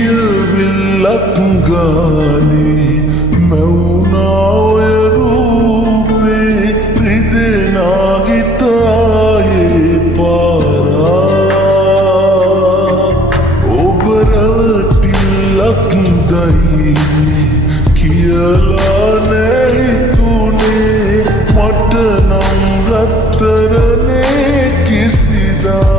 කියවිල්ලක් ගානේ මැවුනා ඔය රූපේ රිදෙනා හිතායේ පාරා ඔබ රැවටිල්ලක් දයි කියලා නැහිතුනේ මට නම් රත්තරනේ කිසිදා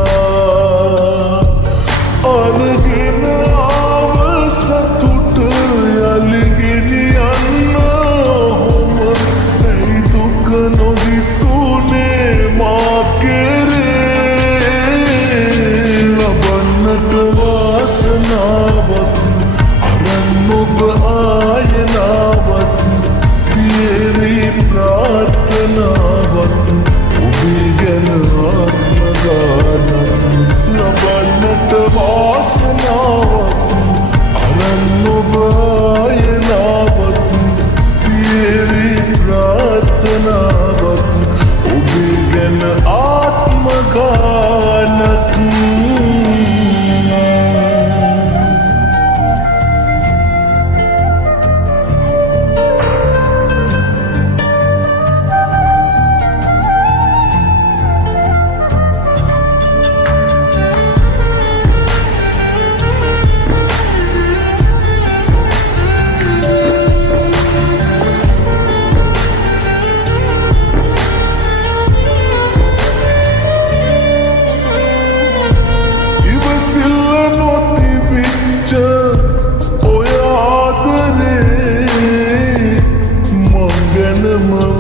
අරගෙන ආව සතුට යලි ගෙනියන්න ඔහොම ඇයි දුක නොහිතුනේ මා කෙරේ ලබන්නට වාසනාවක් අරන් ඔබ ආයනාවක් තියේවි ප්‍රාර්ථනාවක් ඔබේ ගැන ආත්ම ගානක් ලබන්නට වාසනාවක් අරන් ඔබ ආයනාවක් තියේවි ප්‍රාර්ථනාවක් ඔබේ ගැන ආත්ම ගානක්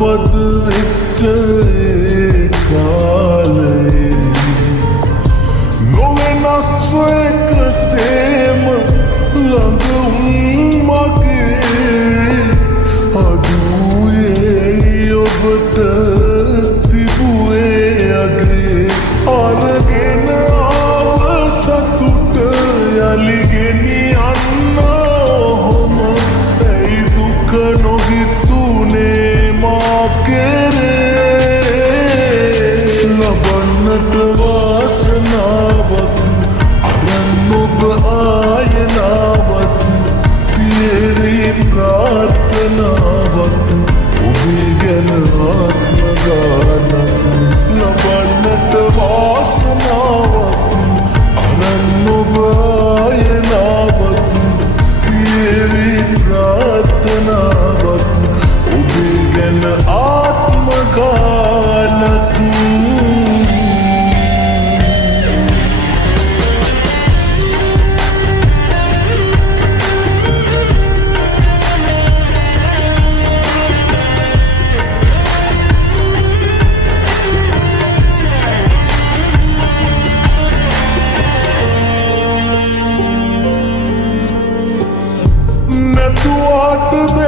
වද වෙච්ච ඒ කාලේ නොවෙනස්ව එකසේම ළඟ මගේ අඩුවේ ඔබට තිබුවේ අගේ අරගෙන ආව සතුට යලි ගෙනියන්න ඔහොම ඇයි දුක නොහිතුනේ ලබන්නට වාසනාවක් අරන් ඔබ ආයනාවක් තියේවි ප්‍රාර්ථනාවක් ඔබේ ගැන ආත්ම ගානක් ලබන්නට වාසනාවක් අරන් ඔබ ආයනාවක් තියේවි ප්‍රාර්ථනාවක් ඔබේ ගැන ආත්ම ගානක් නැතුවට